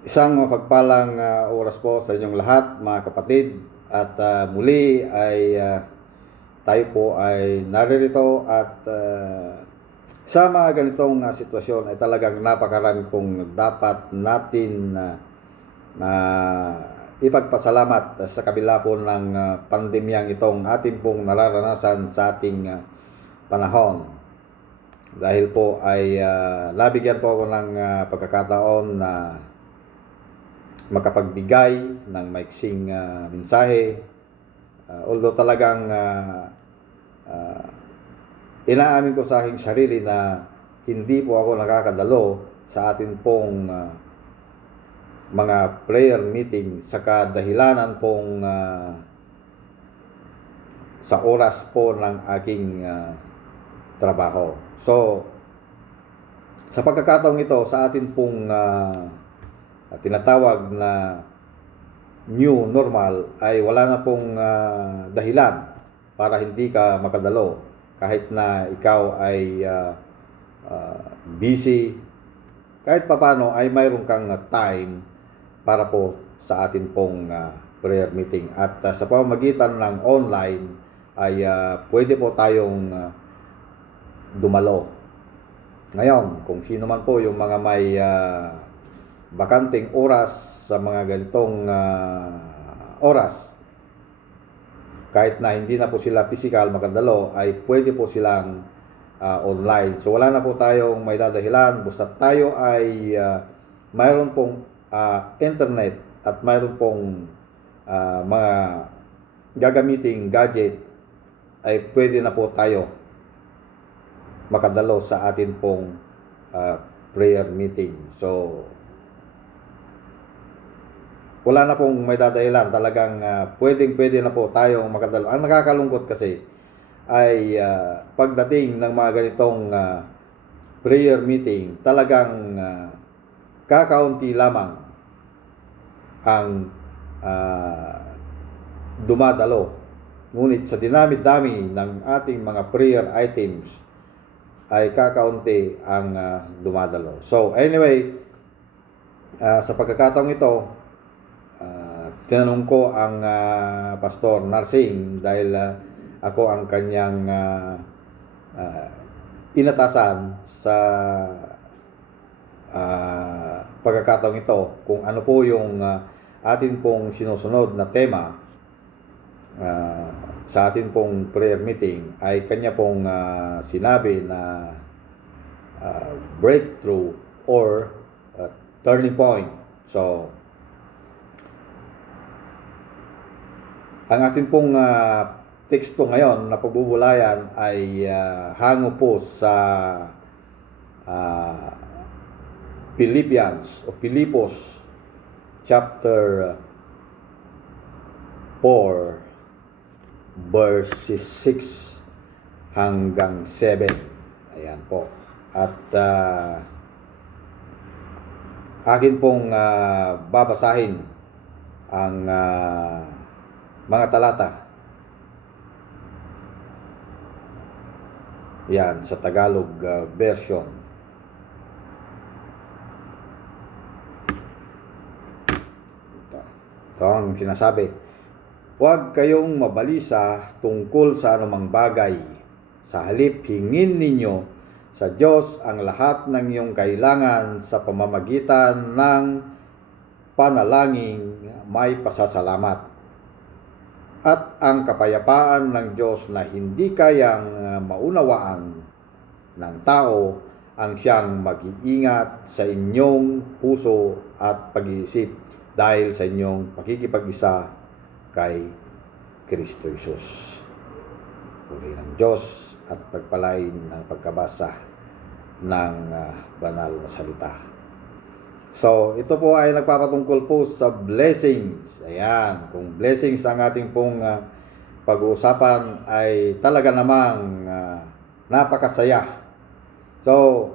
Isang mapagpalang oras po sa inyong lahat, mga kapatid. At muli ay tayo po ay naririto at sa mga ganitong sitwasyon ay talagang napakarami pong dapat natin na ipagpasalamat sa kabila po ng pandemyang itong ating pong nararanasan sa ating panahon. Dahil po ay nabigyan po ako ng pagkakataon na makapagbigay ng maiksing mensahe. Although talagang inaamin ko sa aking sarili na hindi po ako nakakadalo sa atin pong mga prayer meeting sa kadahilanan pong sa oras po ng aking trabaho. So, sa pagkakataong ito, sa atin pong tinatawag na new normal ay wala na pong dahilan para hindi ka makadalo kahit na ikaw ay busy. Kahit papano ay mayroon kang time para po sa atin pong prayer meeting. At sa pamamagitan ng online ay pwede po tayong dumalo. Ngayon, kung sino man po yung mga may bakanting oras sa mga ganitong oras, kahit na hindi na po sila physical makadalo, ay pwede po silang online. So wala na po tayong may dadahilan, basta tayo ay mayroon pong internet at mayroon pong mga gagamiting gadget, ay pwede na po tayo makadalo sa atin pong prayer meeting. So wala na pong may dadahilan, talagang pwede na po tayong makadalo. Ang nakakalungkot kasi ay pagdating ng mga ganitong prayer meeting, talagang kakaunti lamang ang dumadalo. Ngunit sa dinami-dami ng ating mga prayer items ay kakaunti ang dumadalo. So anyway, sa pagkakataong ito, tinanong ko ang Pastor Narsing dahil ako ang kanyang inatasan sa pagkakataong ito kung ano po yung atin pong sinusunod na tema sa atin pong prayer meeting. Ay kanya pong sinabi na breakthrough or turning point. So ang atin pong teksto ngayon na pagbubulayan ay hango po sa Philippians o Pilipos chapter 4 verses 6 hanggang 7. Ayan po. At akin pong babasahin ang mga talata. Yan, sa Tagalog version. Ito ang sinasabi. Huwag kayong mabalisa tungkol sa anumang bagay. Sa halip, hingin ninyo sa Diyos ang lahat ng iyong kailangan sa pamamagitan ng panalangin may pasasalamat. At ang kapayapaan ng Diyos na hindi kayang maunawaan ng tao ang siyang mag-iingat sa inyong puso at pag-iisip dahil sa inyong pakikipag-isa kay Kristo Jesus. Puri ng Diyos at pagpalain ng pagkabasa ng banal na salita. So, ito po ay nagpapatungkol po sa blessings. Ayan, kung blessings ang ating pong pag-uusapan ay talaga namang napakasaya. So,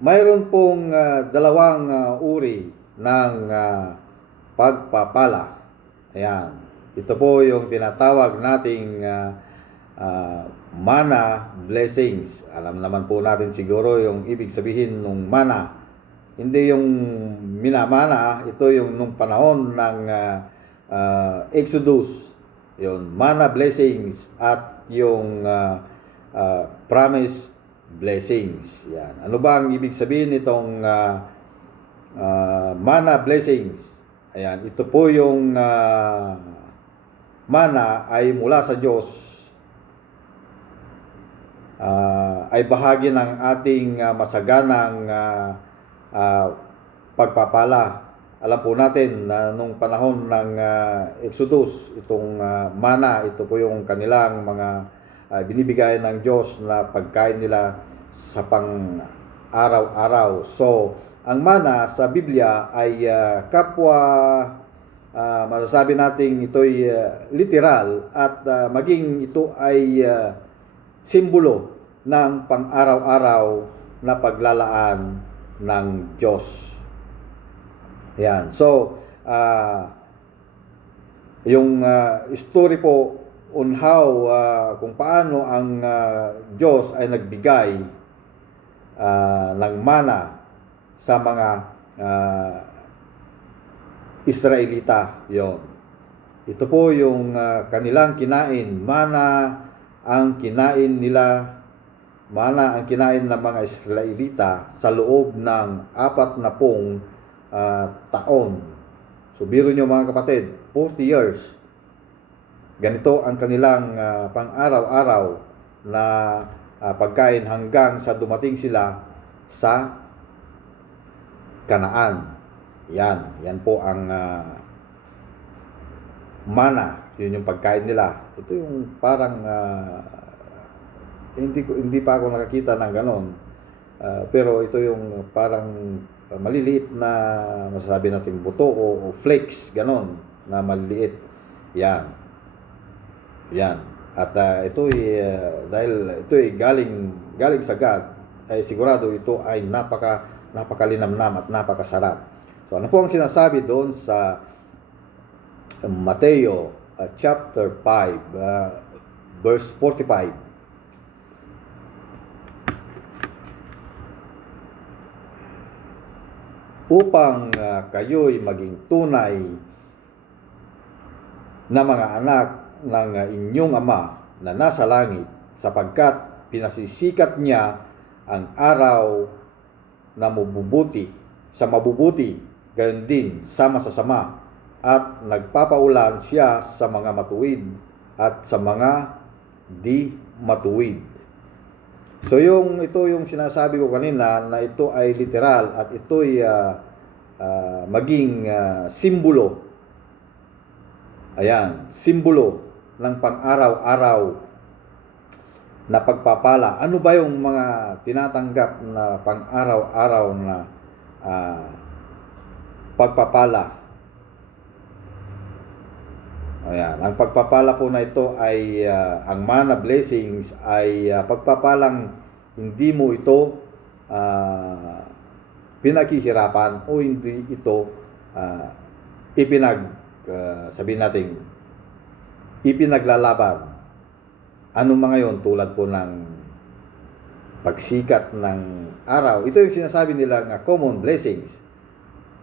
mayroon pong dalawang uri ng pagpapala. Ayan, ito po yung tinatawag nating mana blessings. Alam naman po natin siguro yung ibig sabihin ng mana. Hindi yung minamana, ito yung nung panahon ng Exodus. Yun, mana blessings at yung promise blessings. Yan. Ano ba ang ibig sabihin nitong mana blessings? Ayan, ito po yung mana ay mula sa Diyos. Ay bahagi ng ating masaganang pagpapala. Alam po natin na nung panahon ng Exodus, itong mana, ito po yung kanilang mga binibigay ng Diyos na pagkain nila sa pang araw-araw. So, ang mana sa Biblia ay kapwa masasabi natin ito'y literal at maging ito ay simbolo ng pang-araw-araw na paglalaan ng Diyos. Yan. So, yung story po on how kung paano ang Diyos ay nagbigay ng mana sa mga Israelita. Yon. Ito po yung kanilang kinain. Mana ang kinain nila. Mana ang kinain ng mga Israelita sa loob ng 40 taon. So biro nyo mga kapatid, 40 years. Ganito ang kanilang pang-araw-araw na pagkain hanggang sa dumating sila sa Kanaan. Yan po ang mana. Yun yung pagkain nila. Ito yung parang hindi pa ako nakakita ng ganon. Pero ito yung parang maliliit na masasabi natin buto o flakes, ganon, na maliliit. Yan. At ito dahil ito ay galing sa God, ay sigurado ito ay napakalinamnam at napakasarap. So ano po ang sinasabi doon sa Mateo chapter 5 verse 45? Upang kayo'y maging tunay na mga anak ng inyong Ama na nasa langit, sapagkat pinasisikat niya ang araw na mabubuti sa mabubuti, gayon din sa masasama, at nagpapaulan siya sa mga matuwid at sa mga di matuwid. So ito yung sinasabi ko kanina na ito ay literal at ito ay maging simbolo. Ayan, simbolo ng pang-araw-araw na pagpapala. Ano ba yung mga tinatanggap na pang-araw-araw na pagpapala? Ayan, ang pagpapala po na ito ay ang mana blessings ay pagpapalang hindi mo ito pinaghihirapan o hindi ito sabihin natin ipinaglalaban. Ano mga yon? Tulad po ng pagsikat ng araw. Ito yung sinasabi nila nga common blessings.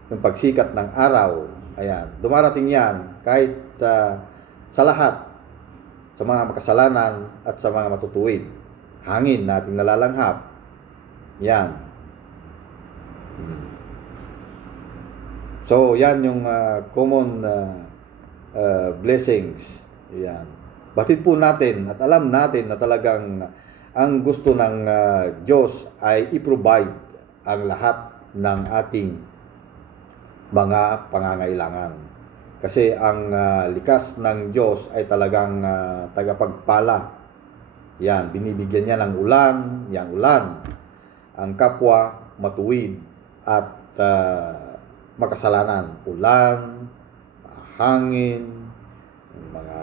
Yung pagsikat ng araw. Ayan, dumarating yan kahit sa lahat, sa mga makasalanan at sa mga matutuwid. Hangin nating nalalanghap. Yan. So, yan yung common blessings. Yan. Batid po natin at alam natin na talagang ang gusto ng Diyos ay i-provide ang lahat ng ating mga pangangailangan. Kasi ang likas ng Diyos ay talagang tagapagpala. Yan, binibigyan niya ng ulan, yang ulan, ang kapwa matuwid at makasalanan. Ulan, hangin, mga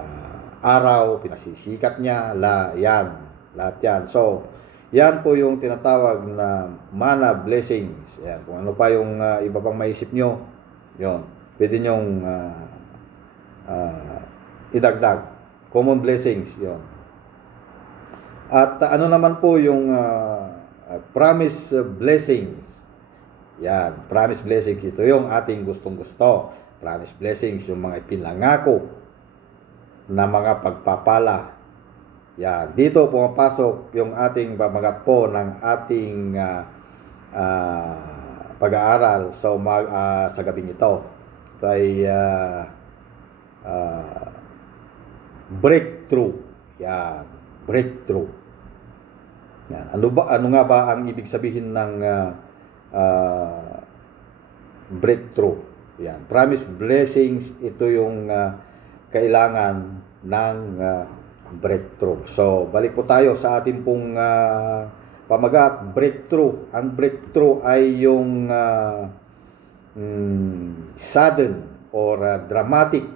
araw, pinasisikat niya, lahat yan. So, yan po yung tinatawag na mana blessings. Yan, kung ano pa yung iba pang maisip nyo, yun, pwede nyong idagdag. Common blessings, yun. At ano naman po yung promise blessings. Yan, promise blessings. Ito yung ating gustong-gusto. Promise blessings, yung mga ipinangako na mga pagpapala. Yan, dito pumapasok yung ating pamagat po ng ating pag-aaral sa gabing ito. Ito ay breakthrough. Yan, breakthrough. Yan. Ano nga ba ang ibig sabihin ng breakthrough? Yan, promise blessings, ito yung kailangan ng breakthrough. So, balik po tayo sa ating pong pamagat, breakthrough. Ang breakthrough ay yung sudden or dramatic,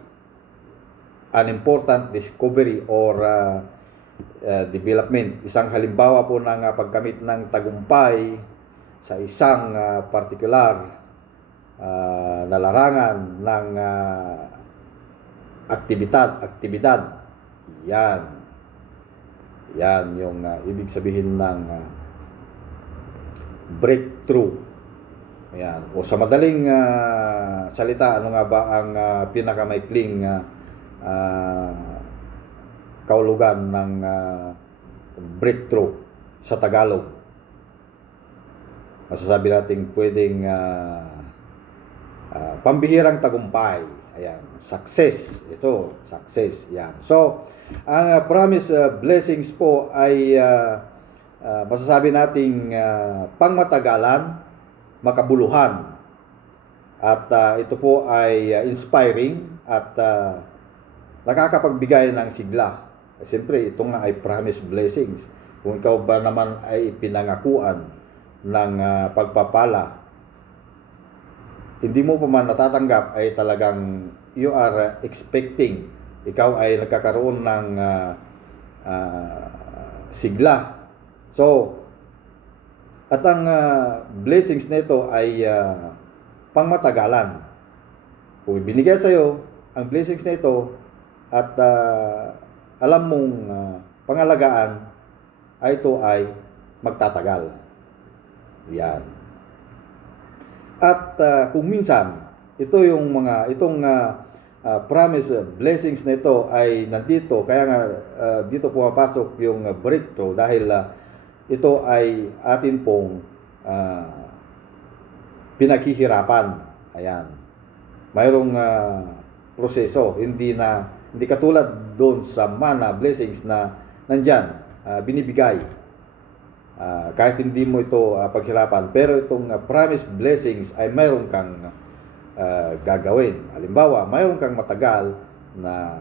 unimportant discovery or development. Isang halimbawa po ng pagkamit ng tagumpay sa isang particular na larangan ng aktibidad. Yan yung ibig sabihin ng breakthrough. Yan. O sa madaling salita, ano nga ba ang pinakamaikling kahulugan ng breakthrough sa Tagalog? Masasabi natin pwedeng pambihirang tagumpay. Ayan, success. Ito, success. Yan. So, ang promise blessings po ay masasabi nating pangmatagalan, makabuluhan. At ito po ay inspiring at nakakapagbigay ng sigla. Siyempre, ito nga ay promise blessings. Kung ikaw ba naman ay pinangakuan ng pagpapala, hindi mo pa man natatanggap, ay talagang you are expecting, ikaw ay nagkakaroon ng sigla. So, at ang blessings nito ay pangmatagalan. Kung ibinigay sa iyo ang blessings nito at alam mong pangalagaan, ay ito ay magtatagal. Yan. At kung minsan itong promise blessings na ito ay nandito, kaya nga dito pumapasok yung breakthrough dahil ito ay atin pong pinaghihirapan. Ayan. Mayroong proseso, hindi katulad doon sa manna blessings na nandyan, binibigay. Kahit hindi mo ito paghirapan, pero itong promise blessings ay mayroon kang gagawin. Halimbawa, mayroon kang matagal na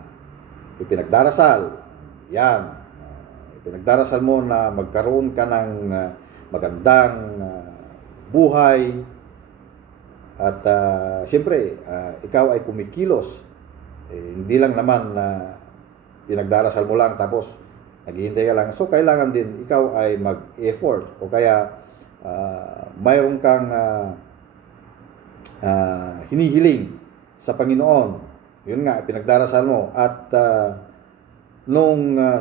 ipinagdarasal. Yan. Ipinagdarasal mo na magkaroon ka ng magandang buhay. At siyempre, ikaw ay kumikilos. Hindi lang naman na pinagdarasal mo lang tapos naghihintay ka lang. So, kailangan din ikaw ay mag-effort o kaya mayroon kang hinihiling sa Panginoon. Yun nga, pinagdarasal mo. At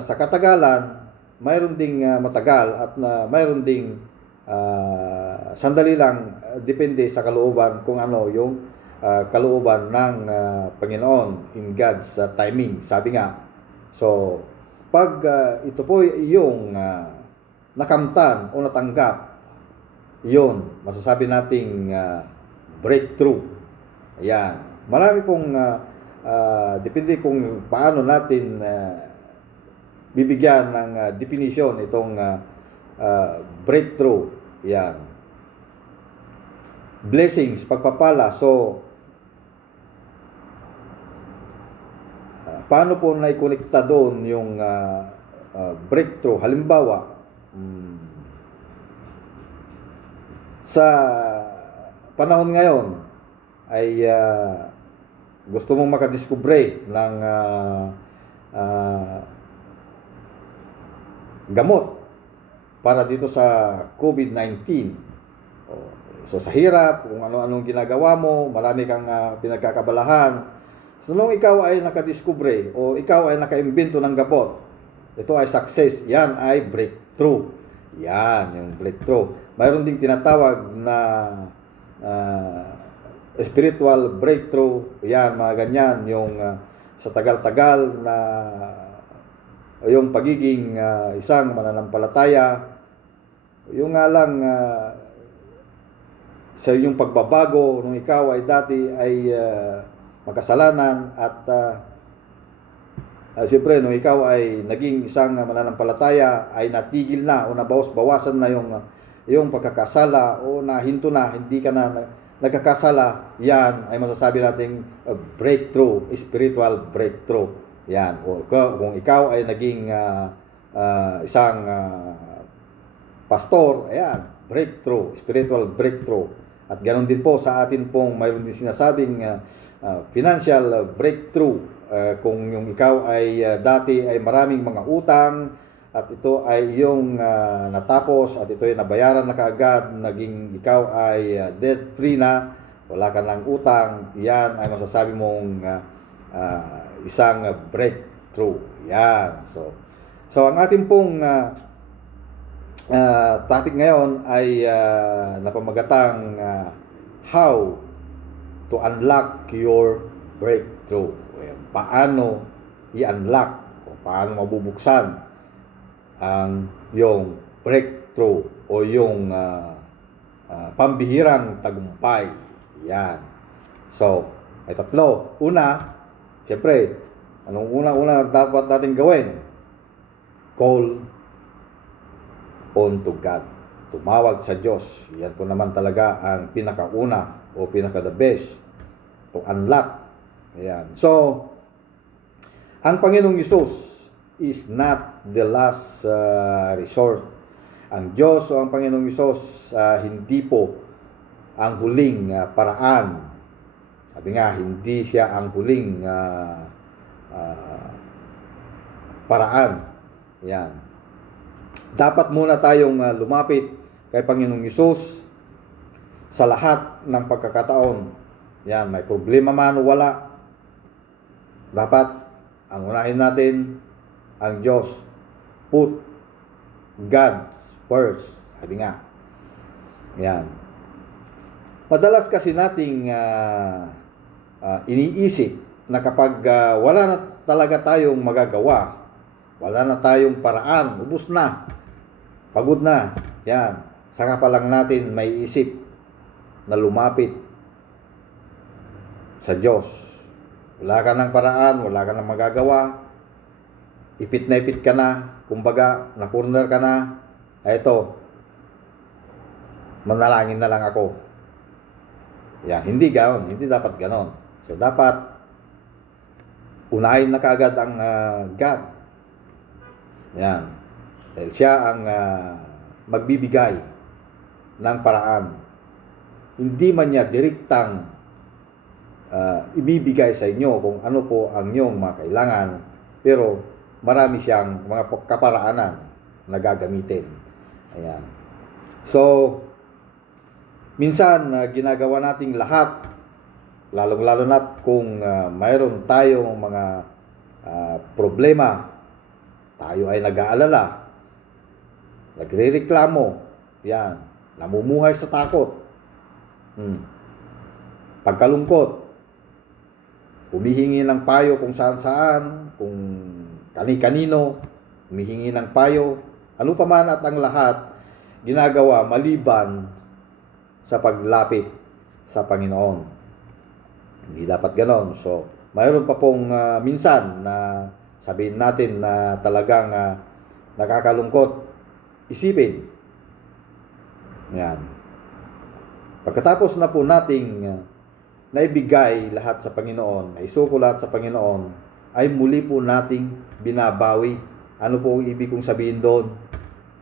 sa katagalan, mayroon ding matagal at mayroon ding sandali lang, depende sa kalooban kung ano yung kalooban ng Panginoon in God's timing. Sabi nga. So, pag ito po yung nakamtan o natanggap, yun, masasabi nating breakthrough. Ayan. Marami pong, depende kung paano natin bibigyan ng definition itong breakthrough. Ayan. Blessings, pagpapala. So, paano po naikonekta doon yung breakthrough? Halimbawa, sa panahon ngayon ay gusto mong makadiskubre ng gamot para dito sa COVID-19. So sa hirap, kung ano-anong ginagawa mo, marami kang pinagkakabalahan. So nung ikaw ay nakadiskubre o ikaw ay nakaimbento ng gamot, ito ay success. Yan ay breakthrough. Yan, yung breakthrough. Mayroon ding tinatawag na spiritual breakthrough. Yan, mga ganyan. Yung sa tagal-tagal na yung pagiging isang mananampalataya, yung nga lang sa yung pagbabago nung ikaw ay dati ay makasalanan at siyempre nung ikaw ay naging isang mananampalataya ay natigil na o nabawas-bawasan na yung pagkakasala o nahinto na, hindi ka na nagkakasala, yan ay masasabi nating breakthrough, spiritual breakthrough. Yan, o kung ikaw ay naging isang pastor, ayan, breakthrough, spiritual breakthrough. At ganoon din po sa atin pong mayroon din sinasabing financial breakthrough. Kung yung ikaw ay dati ay maraming mga utang at ito ay yung natapos at ito ay nabayaran na kaagad, naging ikaw ay debt free na, wala ka ng utang, yan ay masasabi mong isang breakthrough. Yan. So ang ating pong topic ngayon ay napamagatang how to unlock your breakthrough. Paano i-unlock o paano mabubuksan ang yung breakthrough o yung pambihirang tagumpay. Yan. So, may tatlo. Una, siyempre, anong una dapat natin gawin? Call on to God. Tumawag sa Diyos. Yan po naman talaga ang pinakauna o pinaka-the best to unlock. Ayan. So, ang Panginoong Hesus is not the last resort. Ang Diyos o ang Panginoong Hesus hindi po ang huling paraan. Sabi nga, hindi siya ang huling paraan. Yan. Dapat muna tayong lumapit kay Panginoong Hesus sa lahat ng pagkakataon. Yan, may problema man o wala. Dapat ang unahin natin ang Diyos. Put God first. Sabi nga. Yan. Madalas kasi nating iniisip na kapag wala na talaga tayong magagawa, wala na tayong paraan, ubos na, pagod na, yan, saka pa lang natin may isip na lumapit sa Diyos. Wala ka ng paraan, wala ka ng magagawa, ipit ka na, kumbaga, na-corner ka na, eto, manalangin na lang ako. Yan, hindi ganon, hindi dapat ganon. So, dapat, unahin na kaagad ang God. Yan. Dahil siya ang magbibigay ng paraan. Hindi man niya direktang ibibigay sa inyo kung ano po ang inyong mga kailangan, pero marami siyang mga kaparaanan na gagamitin. Ayan. So, minsan ginagawa nating lahat, lalong-lalo na kung mayroon tayong mga problema, tayo ay nag-aalala, nagrereklamo, yan, namumuhay sa takot, pagkalungkot, humihingi ng payo kung saan-saan, kung kani-kanino, humihingi ng payo, ano pa man at ang lahat, ginagawa maliban sa paglapit sa Panginoon. Hindi dapat ganon. So, mayroon pa pong minsan na sabihin natin na talagang nakakalungkot, isipin. Yan. Pagkatapos na po nating naibigay lahat sa Panginoon, naisuko lahat sa Panginoon, ay muli po nating binabawi. Ano po ang ibig kong sabihin doon?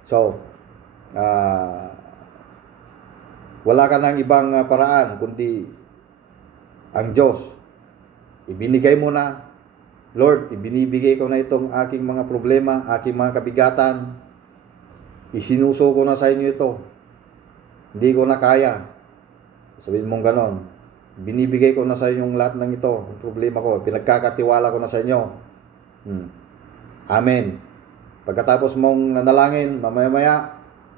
So, wala ka ng ibang paraan kundi ang Diyos. Ibinigay mo na, Lord, ibinibigay ko na itong aking mga problema, aking mga kabigatan. Isinuso ko na sa inyo ito. Hindi ko na kaya. Sabihin mong ganon. Binibigay ko na sa inyo lahat ng ito. Ang problema ko, pinagkakatiwala ko na sa inyo. Amen. Pagkatapos mong nanalangin, mamaya-maya,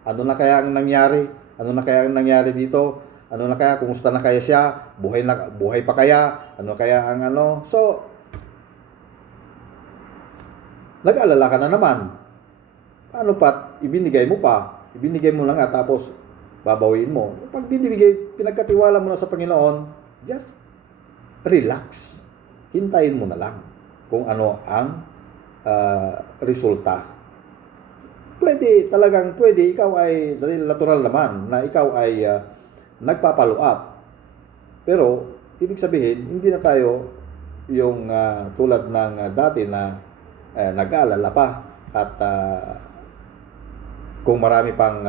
ano na kaya ang nangyari? Ano na kaya ang nangyari dito? Ano na kaya? Kumusta na kaya siya? Buhay pa kaya? Ano kaya ang ano? So, nag-alala ka na naman. Paano pa? Ibinigay mo pa. Ibinigay mo na nga tapos babawiin mo. Pag pinagkatiwala mo na sa Panginoon, just relax. Hintayin mo na lang kung ano ang resulta. Pwede, ikaw ay, dahil natural naman, na ikaw ay nagpa-follow up. Pero, ibig sabihin, hindi na tayo yung tulad ng dati na nag-aalala pa. At kung marami pang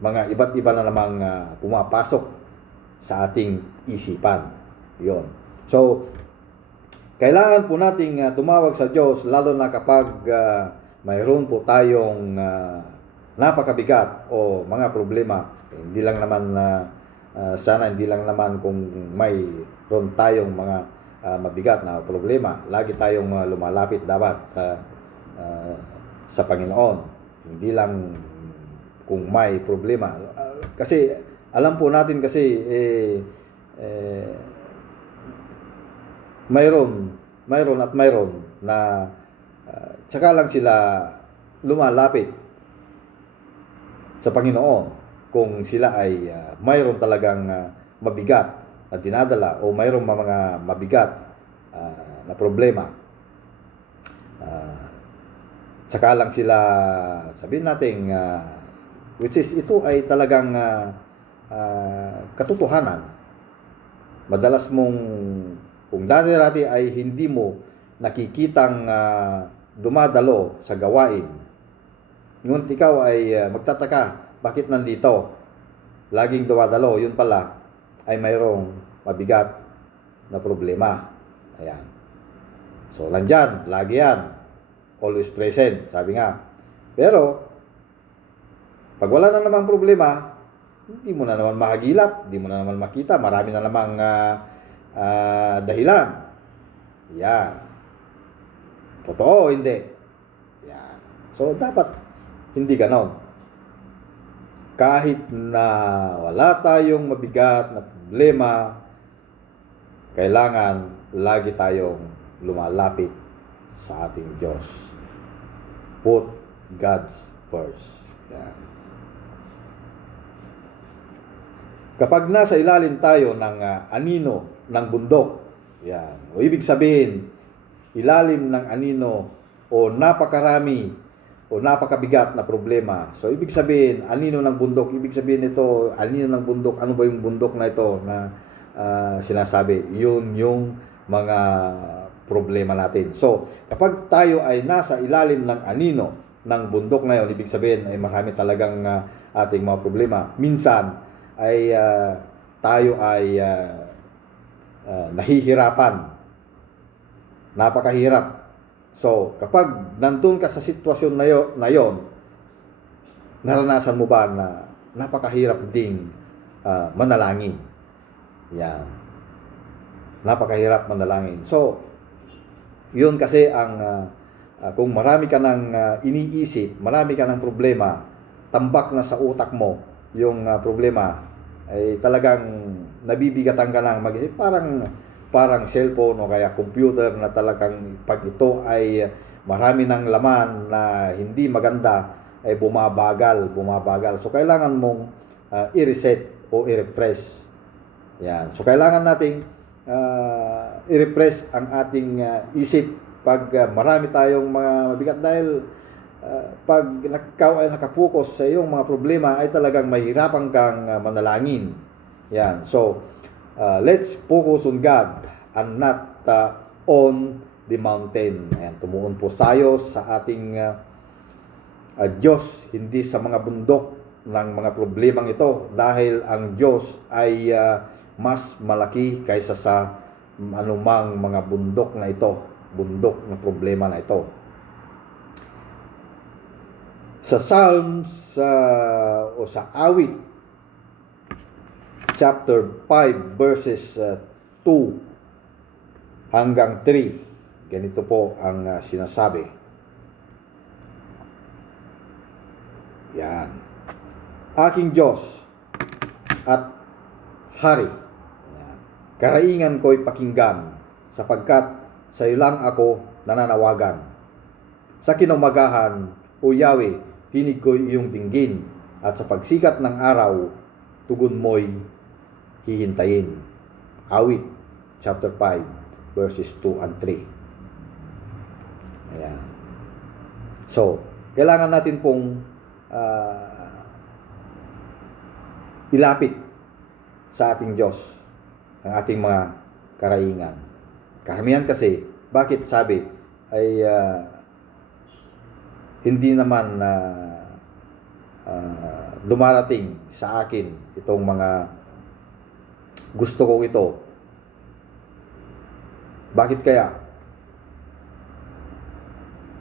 mga iba't iba na namang pumapasok sa ating isipan. Yon. So, kailangan po nating tumawag sa Diyos, lalo na kapag mayroon po tayong napakabigat o mga problema. Hindi lang naman sana hindi lang naman kung mayroon tayong mga mabigat na problema. Lagi tayong lumalapit dapat sa Panginoon. Hindi lang kung may problema. Kasi alam po natin kasi mayroon na saka lang sila lumalapit sa Panginoon kung sila ay mayroon talagang mabigat na dinadala o mayroon mga mabigat na problema. Saka lang sila, sabihin natin, which is ito ay talagang katotohanan. Madalas mong, kung dati-dati ay hindi mo nakikitang dumadalo sa gawain, ngunit ikaw ay magtataka, bakit nandito? Laging dumadalo, yun pala ay mayroong mabigat na problema. Ayan. So, nandyan, lagi yan. Always present, sabi nga. Pero, pag wala na namang problema, hindi mo na naman mahagilap, hindi mo na naman makita, marami na namang dahilan. Yan. Totoo, hindi. Yan. So, dapat hindi ganon. Kahit na wala tayong mabigat na problema, kailangan lagi tayong lumalapit sa ating Diyos. Put God's first. Yan. Kapag nasa ilalim tayo ng anino ng bundok, yan. O ibig sabihin, ilalim ng anino o napakarami o napakabigat na problema. So ibig sabihin, anino ng bundok, ibig sabihin ito, anino ng bundok, ano ba yung bundok na ito na sinasabi? Yun yung mga problema natin. So, kapag tayo ay nasa ilalim ng anino ng bundok na yun, ibig sabihin ay marami talagang ating mga problema. Minsan ay tayo ay nahihirapan. Napakahirap. So, kapag nandun ka sa sitwasyon na yon, naranasan mo ba na napakahirap ding manalangin? Yan. Napakahirap manalangin. So, yun kasi ang kung marami ka ng iniisip, marami ka ng problema, tambak na sa utak mo yung problema, ay talagang nabibigatan ka lang mag-isip, parang cellphone o kaya computer na talagang pag ito ay marami ng laman na hindi maganda, ay bumabagal. So, kailangan mong i-reset o i-refresh. Yan. So, kailangan nating i-refresh ang ating isip pag marami tayong mga mabigat, dahil pag ikaw ay nakapokus sa iyong mga problema, ay talagang mahirapan kang manalangin. Yan. So, let's focus on God and not on the mountain. Ayan, tumuon po tayo sa ating Diyos, hindi sa mga bundok ng mga problemang ito, dahil ang Diyos ay mas malaki kaysa sa anumang mga bundok na ito, bundok na problema na ito. Sa Psalms o sa Awit chapter 5 verses 2 hanggang 3, ganito po ang sinasabi. Yan. Aking Diyos at Hari. Yan. Karaingan ko'y pakinggan, sapagkat sa iyo lang ako nananawagan. Sa kinumagahan, O Yahweh, tinig ko'y iyong dinggin, at sa pagsikat ng araw, tugon mo'y hihintayin. Awit, chapter 5, verses 2 and 3. Ayan. So, kailangan natin pong ilapit sa ating Diyos ang ating mga karaingan. Karamihan kasi, bakit sabi, ay hindi naman dumarating sa akin itong mga gusto ko ito. Bakit kaya?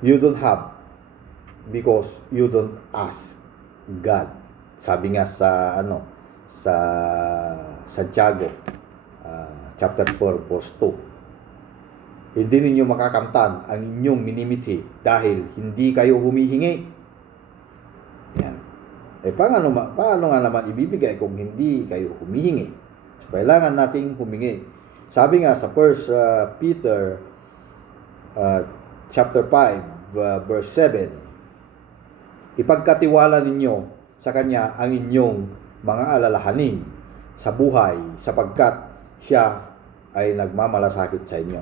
You don't have because you don't ask God. Sabi nga sa sa Santiago chapter 4 verse 2. Hindi ninyo makakamtan ang inyong minimithi dahil hindi kayo humihingi. Yan. Paano nga naman ibibigay kung hindi kayo humihingi? So, kailangan nating humingi. Sabi nga sa 1 Peter chapter 5 verse 7, ipagkatiwala ninyo sa Kanya ang inyong mga alalahanin sa buhay sapagkat siya ay nagmamalasakit sa inyo.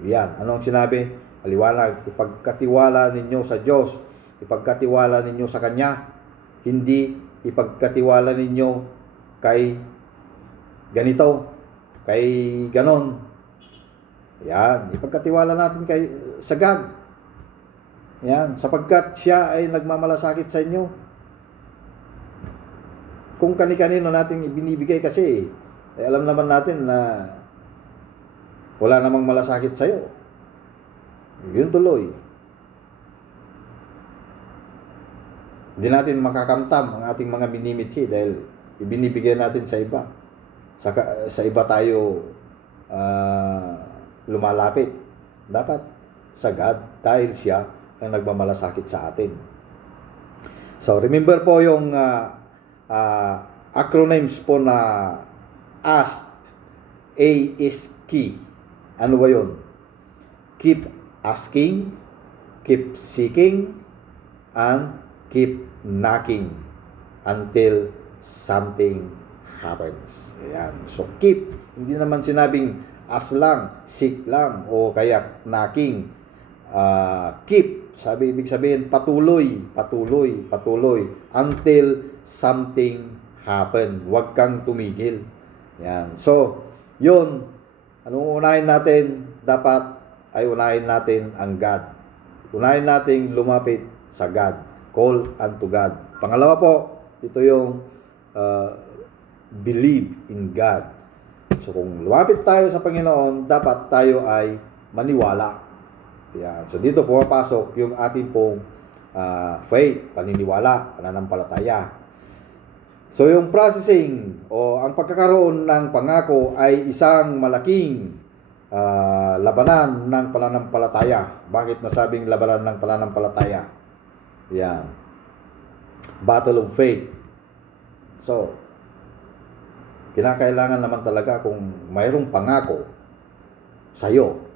Yan. Anong sinabi? Aliwanag, ipagkatiwala ninyo sa Diyos, ipagkatiwala ninyo sa Kanya, hindi ipagkatiwala ninyo kay ganito, kay ganon. Yan. Ipagkatiwala natin sa God. Yan. Sapagkat siya ay nagmamalasakit sa inyo. Kung kani-kanino natin ibinibigay kasi, alam naman natin na wala namang malasakit sa'yo. Yun tuloy. Hindi natin makakamtam ang ating mga minimithi dahil ibinibigay natin sa iba. Sa iba tayo lumalapit. Dapat sa God dahil siya ang nagmamalasakit sa atin. So, remember po yung acronyms po na ASK. A is key. Ano ba yun? Keep asking, keep seeking, and keep knocking until something happens. Ayan. So, keep. Hindi naman sinabing ask lang, seek lang, o kaya knocking. Keep. Ibig sabihin, patuloy, patuloy, patuloy until something happen. Huwag kang tumigil. Yan. So, yun. Anong unahin natin? Dapat ay unahin natin ang God. Unahin natin lumapit sa God. Call unto God. Pangalawa po, ito yung believe in God. So, kung lumapit tayo sa Panginoon, dapat tayo ay maniwala. Yan. So, dito pumapasok yung ating pong faith, paniniwala, pananampalataya. So, yung processing o ang pagkakaroon ng pangako ay isang malaking labanan ng pananampalataya. Bakit nasabing labanan ng pananampalataya? Yan. Battle of faith. So, kinakailangan naman talaga kung mayroong pangako sa'yo,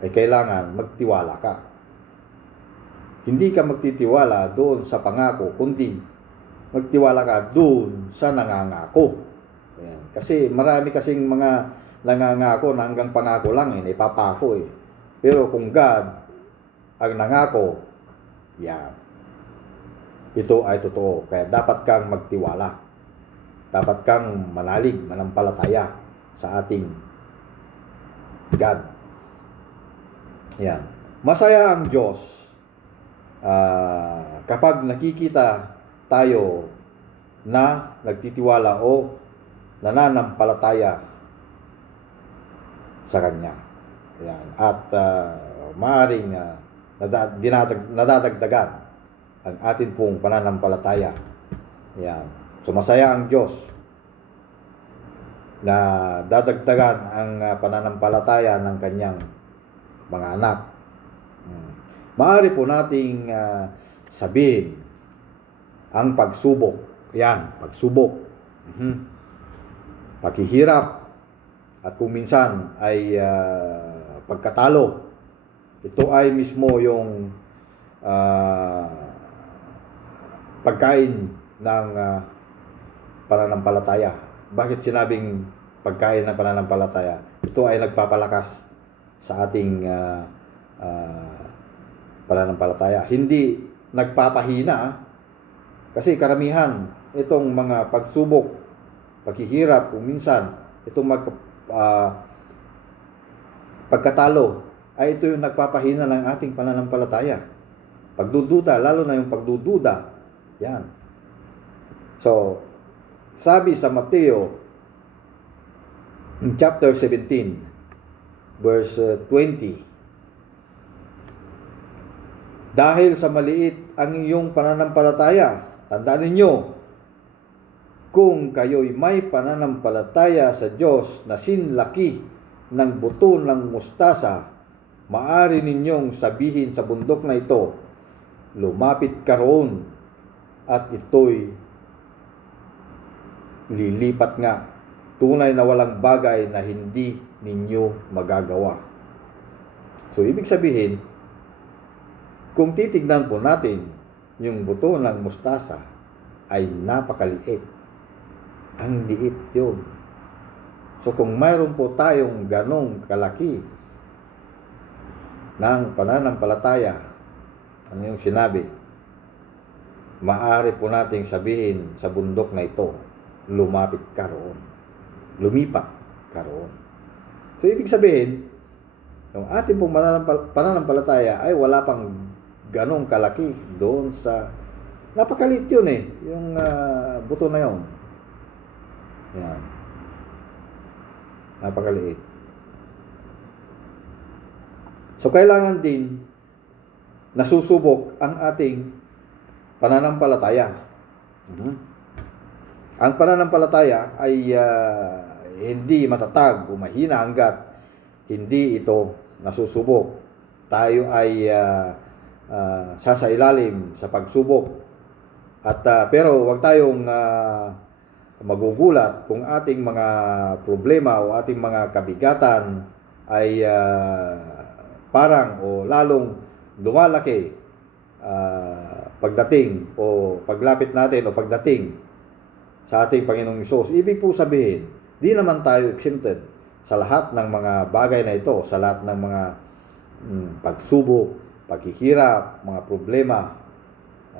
ay kailangan magtiwala ka. Hindi ka magtitiwala doon sa pangako, kundi magtiwala ka doon sa nangangako. Ayan. Kasi marami kasing mga nangangako na hanggang pangako lang, ipapako eh. Pero kung God ang nangako, yan. Ito ay totoo. Kaya dapat kang magtiwala. Dapat kang manalig, manampalataya sa ating God. Yan. Masaya ang Diyos kapag nakikita tayo na nagtitiwala o nananampalataya sa Kanya. Ayan. At maaaring nadadagdagan ang atin pong pananampalataya. Ayan. So, masaya ang Diyos na dadagdagan ang pananampalataya ng Kanyang mga anak. Maaari po nating sabihin ang pagsubok. Yan, pagsubok. Paghihirap. At kung minsan ay pagkatalo. Ito ay mismo yung pagkain ng pananampalataya. Bakit sinabing pagkain ng pananampalataya? Ito ay nagpapalakas sa ating pananampalataya. Hindi nagpapahina. Kasi karamihan, itong mga pagsubok, paghihirap, kung minsan, itong pagkatalo, ay ito yung nagpapahina ng ating pananampalataya. Pagdududa, lalo na yung pagdududa. Yan. So, sabi sa Mateo, chapter 17, verse 20, dahil sa maliit ang iyong pananampalataya, tandaan ninyo, kung kayo'y may pananampalataya sa Diyos na sinlaki ng buto ng mustasa, maaari ninyong sabihin sa bundok na ito, lumapit ka roon, at ito'y lilipat nga. Tunay na walang bagay na hindi ninyo magagawa. So, ibig sabihin, kung titignan po natin yung buto ng mustasa ay napakaliit. Ang liit yun. So kung mayroon po tayong ganong kalaki ng pananampalataya, ano yung sinabi? Maaari po nating sabihin sa bundok na ito, lumapit ka roon. Lumipat ka roon. So ibig sabihin, yung ating pong pananampalataya ay wala pang ganong kalaki doon sa napakaliit yun yung buto na yun. Yan. Napakaliit. So kailangan din nasusubok ang ating pananampalataya. Ang pananampalataya ay hindi matatag o mahina hanggat hindi ito nasusubok. Tayo ay sasailalim sa pagsubok. At pero wag tayong magugulat kung ating mga problema o ating mga kabigatan ay parang o lalong lumalaki pagdating o paglapit natin o pagdating sa ating Panginoong Hesus. Ibig po sabihin, di naman tayo exempted sa lahat ng mga bagay na ito, sa lahat ng mga pagsubok, paghihirap, mga problema.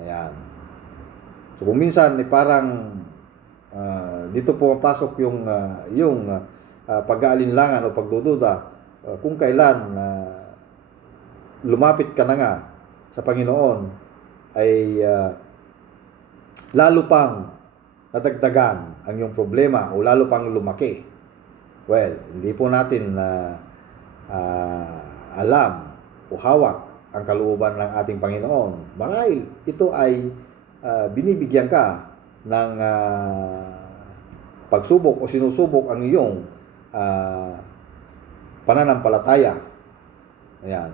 Ayan. So kung minsan parang dito pumapasok yung pag-aalinlangan o pagdududa kung kailan lumapit ka na nga sa Panginoon ay lalo pang nadagdagan ang iyong problema o lalo pang lumaki. Well, hindi po natin alam o hawak ang kalooban ng ating Panginoon. Marahil ito ay binibigyan ka ng pagsubok o sinusubok ang iyong pananampalataya. Ayan.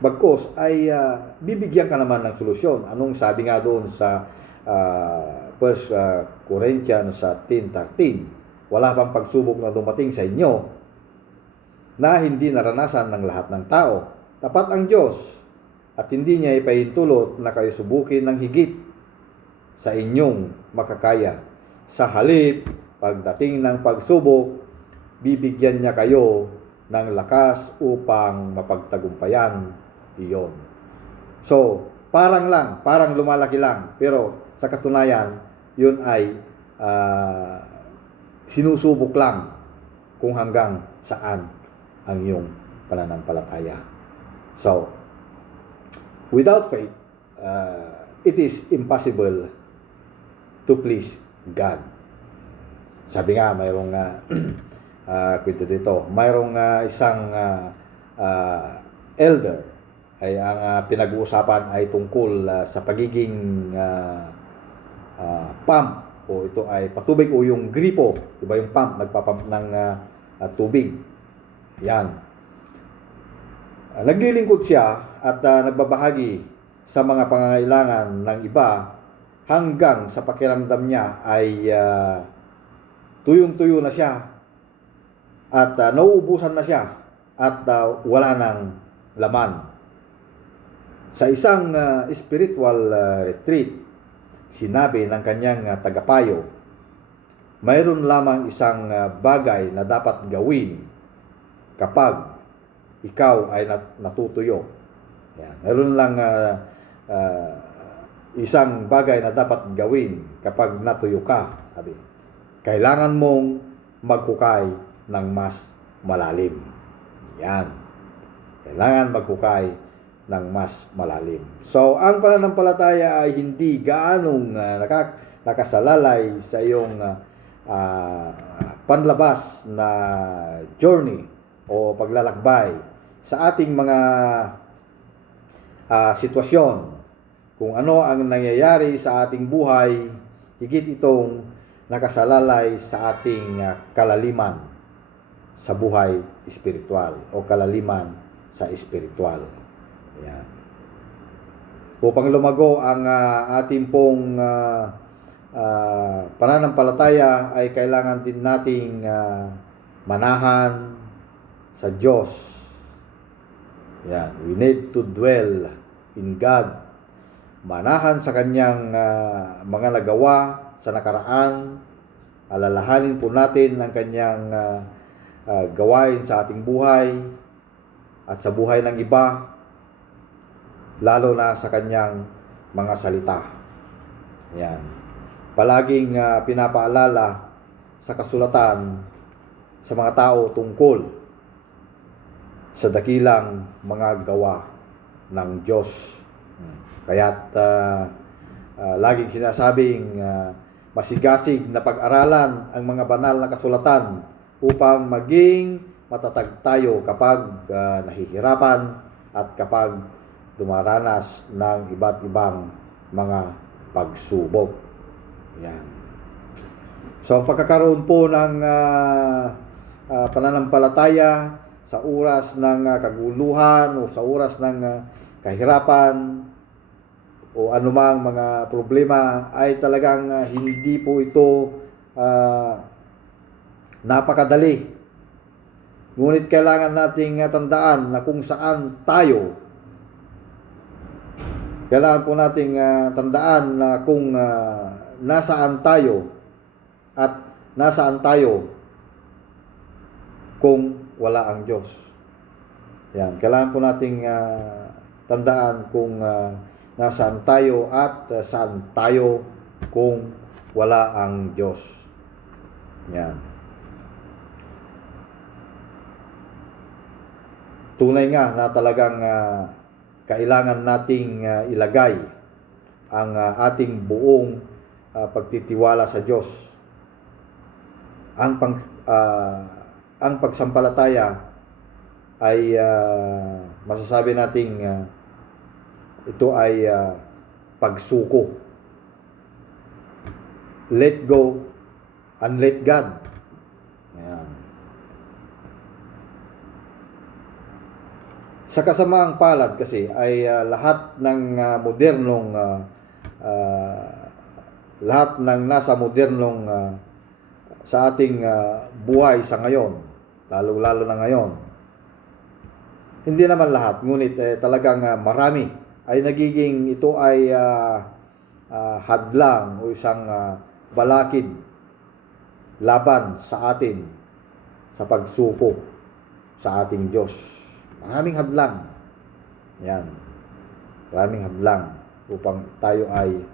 Bagkus ay bibigyan ka naman ng solusyon. Anong sabi nga doon sa 1 Corinthians 10:13? Wala bang pagsubok na dumating sa inyo na hindi naranasan ng lahat ng tao? Tapat ang Diyos at hindi niya ipahintulot na kayo subukin ng higit sa inyong makakaya. Sa halip, pagdating ng pagsubok, bibigyan niya kayo ng lakas upang mapagtagumpayan iyon. So, parang lumalaki lang, pero sa katunayan, yun ay sinusubok lang kung hanggang saan ang iyong pananampalataya. So, without faith, it is impossible to please God. Sabi nga, mayroong kwento dito. Mayroong isang elder ay ang pinag-uusapan ay tungkol sa pagiging pump o ito ay patubig o yung gripo, diba yung pump, nagpapump ng tubig. Yan. Naglilingkod siya at nagbabahagi sa mga pangangailangan ng iba hanggang sa pakiramdam niya ay tuyong-tuyo na siya at nauubusan na siya at wala ng laman. Sa isang spiritual retreat, sinabi ng kanyang tagapayo, mayroon lamang isang bagay na dapat gawin kapag ikaw ay natutuyo. Yan. Mayroon lang isang bagay na dapat gawin kapag natuyo ka. Sabi, kailangan mong maghukay ng mas malalim. Yan. Kailangan maghukay ng mas malalim. So, ang pananampalataya ay hindi gaanong nakasalalay sa iyong panlabas na journey o paglalakbay sa ating mga sitwasyon. Kung ano ang nangyayari sa ating buhay, higit itong nakasalalay sa ating kalaliman sa buhay espiritual o kalaliman sa espiritual. Yan. Upang lumago ang ating pong pananampalataya ay kailangan din nating manahan sa Diyos. Yan. We need to dwell in God. Manahan sa kanyang mga nagawa sa nakaraan. Alalahanin po natin ang kanyang gawain sa ating buhay at sa buhay ng iba, lalo na sa kanyang mga salita. Yan. Palaging pinapaalala sa kasulatan sa mga tao tungkol sa dakilang mga gawa ng Diyos. Kaya't laging sinasabing masigasig na pag-aralan ang mga banal na kasulatan upang maging matatag tayo kapag nahihirapan at kapag dumaranas ng iba't ibang mga pagsubok. Yan. So, ang pagkakaroon po ng pananampalataya sa oras ng kaguluhan o sa oras ng kahirapan o anumang mga problema ay talagang hindi po ito napakadali. Ngunit kailangan nating tandaan na kung saan tayo, kailangan po nating tandaan na kung nasaan tayo at nasaan tayo kung wala ang Diyos. Yan, kailangan po nating tandaan kung nasaan tayo at saan tayo kung wala ang Diyos. Yan. Tunay nga na talagang kailangan nating ilagay ang ating buong pagtitiwala sa Diyos. Ang pagsampalataya ay masasabi nating ito ay pagsuko. Let go and let God. Ayan. Sa kasamaang palad kasi ay lahat ng lahat ng nasa modernong sa ating buhay sa ngayon, lalo na ngayon. Hindi naman lahat, ngunit talagang marami ay nagiging ito ay hadlang o isang balakid laban sa atin sa pagsuko sa ating Diyos. Maraming hadlang. Yan. Maraming hadlang upang tayo ay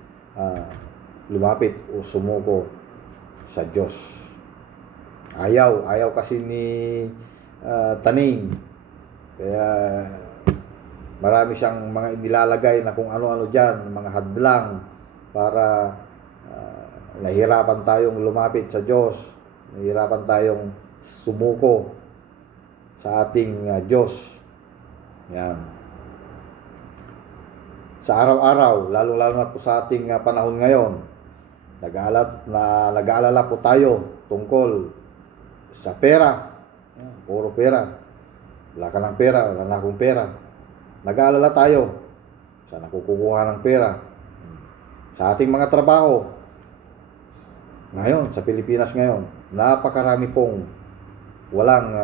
lumapit o sumuko sa Diyos. Ayaw kasi ni Taning. Kaya marami siyang mga inilalagay na kung ano-ano dyan, mga hadlang para nahihirapan tayong lumapit sa Diyos, nahihirapan tayong sumuko sa ating Diyos. Yan. Sa araw-araw, lalo-lalo na po sa ating panahon ngayon, nag-aalala po tayo tungkol sa pera. Yan, puro pera. Wala ka ng pera, wala na akong pera. Nag-aalala tayo. Saan ako kukuha ng pera? Sa ating mga trabaho. Ngayon, sa Pilipinas ngayon, napakarami pong walang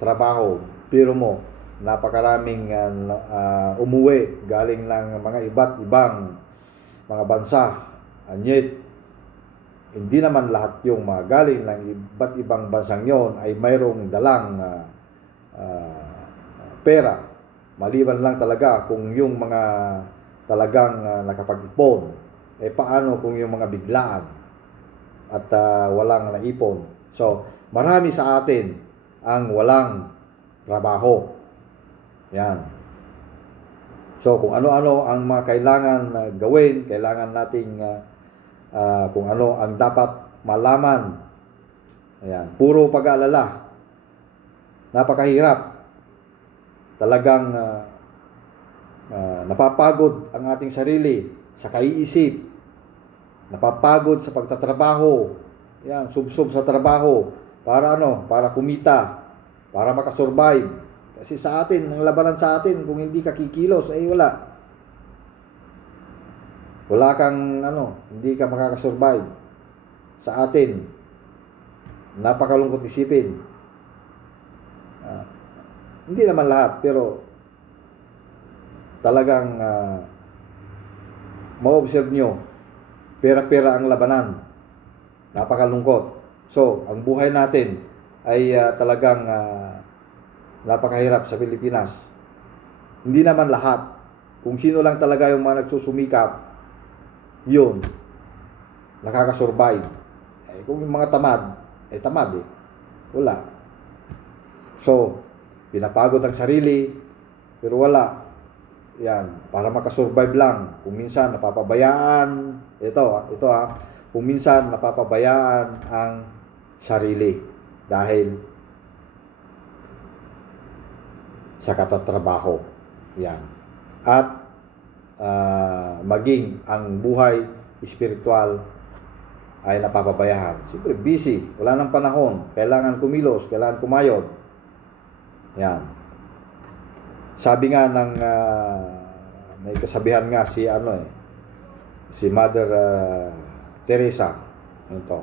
trabaho. Pero mo, napakaraming umuwi galing lang mga iba't ibang mga bansa. And yet, hindi naman lahat yung mga galing lang iba't ibang bansang yon ay mayroong dalang pera. Maliban lang talaga kung yung mga talagang nakapag-ipon. Paano kung yung mga biglaan at walang naipon? So, marami sa atin ang walang trabaho. Yan. So, kung ano-ano ang mga kailangan gawin, kailangan nating kung ano ang dapat malaman. Ayan. Puro pag-aalala. Napakahirap. Talagang napapagod ang ating sarili sa kaiisip. Napapagod sa pagtatrabaho. Yan, sub-sub sa trabaho. Para ano? Para kumita. Para makasurvive. Kasi sa atin, ang labanan sa atin, kung hindi ka kikilos, wala. Wala kang hindi ka makakasurvive. Sa atin, napakalungkot isipin. Hindi naman lahat, pero talagang ma-observe nyo, pera-pera ang labanan. Napakalungkot. So, ang buhay natin ay talagang napakahirap sa Pilipinas. Hindi naman lahat. Kung sino lang talaga yung mga nagsusumikap, yun, nakakasurvive. Kung yung mga tamad, tamad eh. Wala. So, pinapagod ang sarili, pero wala. Yan, para makasurvive lang. Kung minsan napapabayaan, kung minsan napapabayaan ang sarili dahil sa katatrabaho. Yan. At maging ang buhay espiritual ay napapabayaan. Siyempre, busy. Wala nang panahon. Kailangan kumilos. Kailangan kumayod. Yan. Sabi nga ng may kasabihan nga si Mother Teresa. Ito.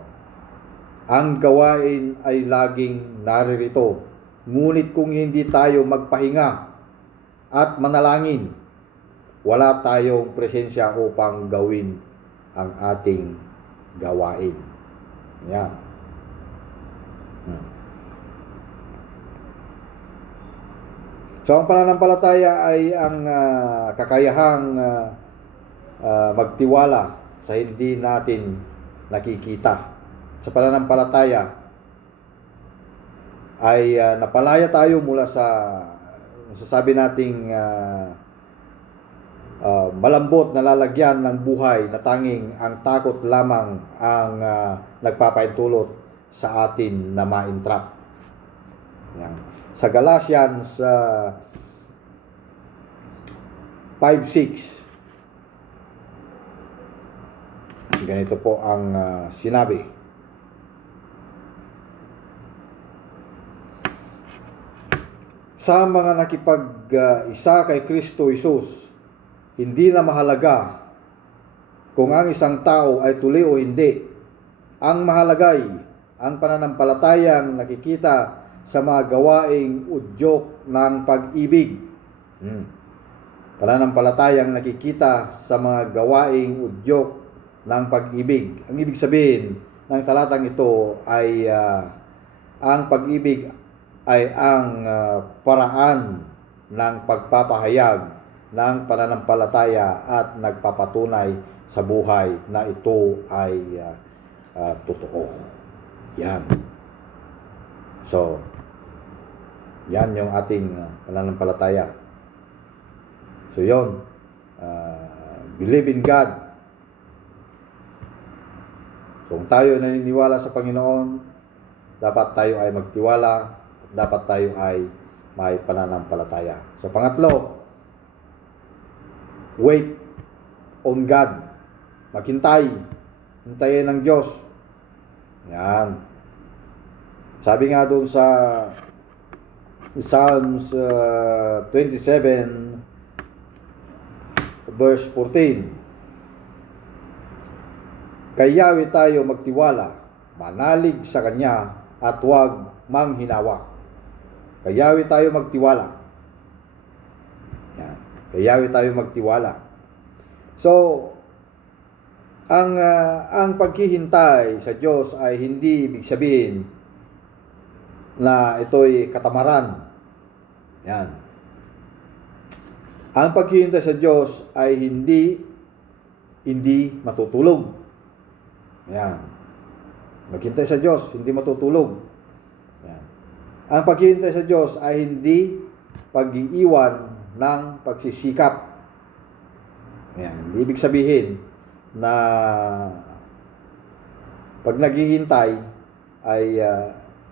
Ang gawain ay laging naririto. Ngunit kung hindi tayo magpahinga at manalangin, wala tayong presensya upang gawin ang ating gawain. Yan. So, ang pananampalataya ay ang kakayahang magtiwala sa hindi natin nakikita. Sa pananampalataya ay napalaya tayo mula sa masasabi nating malambot na lalagyan ng buhay na tanging ang takot lamang ang nagpapaintulot sa atin na ma-entrap. Yan. Sa Galatians 5:6, ganito po ang sinabi. Sa mga nakipag-isa kay Kristo Jesus, hindi na mahalaga kung ang isang tao ay tuloy o hindi. Ang mahalagay ang pananampalatayang nakikita sa mga gawaing udyok ng pag-ibig. Pananampalatayang nakikita sa mga gawaing udyok ng pag-ibig. Ang ibig sabihin ng talatang ito ay ang pag-ibig ay ang paraan ng pagpapahayag ng pananampalataya at nagpapatunay sa buhay na ito ay totoo. Yan. So, yan yung ating pananampalataya. So, yun. Believe in God. So, kung tayo naniniwala sa Panginoon, dapat tayo ay magtiwala at dapat tayo ay may pananampalataya. So, pangatlo, wait on God. Maghintay. Hintayin ng Diyos. Yan. Sabi nga doon sa Psalms 27 verse 14. Kayawi tayo magtiwala, manalig sa Kanya at huwag manghinawa. Kayawi tayo magtiwala. Yan. Kayawi tayo magtiwala. So, ang paghihintay sa Diyos ay hindi ibig sabihin na ito'y katamaran. Yan. Ang paghihintay sa Diyos ay hindi matutulog. Yan. Maghintay sa Diyos, hindi matutulog. Yan. Ang paghihintay sa Diyos ay hindi pag-iiwan ng pagsisikap. Yan. Hindi ibig sabihin na pag naghihintay ay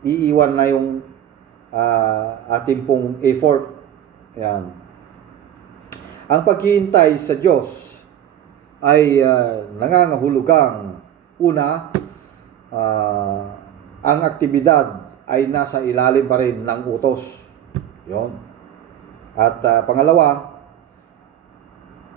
iiwan na yung ating pong effort. Yan. Ang paghihintay sa Diyos ay nangangahulugang una, ang aktibidad ay nasa ilalim pa rin ng utos. Yon. At pangalawa,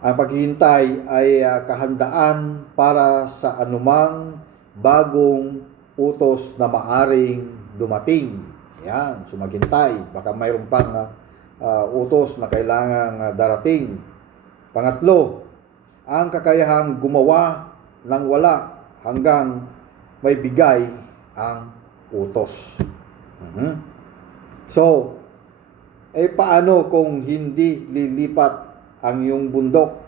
ang paghihintay ay kahandaan para sa anumang bagong utos na maaring dumating. Yan, sumaghintay. Baka mayroon pang utos na kailangang darating. Pangatlo, ang kakayahang gumawa ng wala hanggang may bigay ang utos. So, paano kung hindi lilipat ang iyong bundok?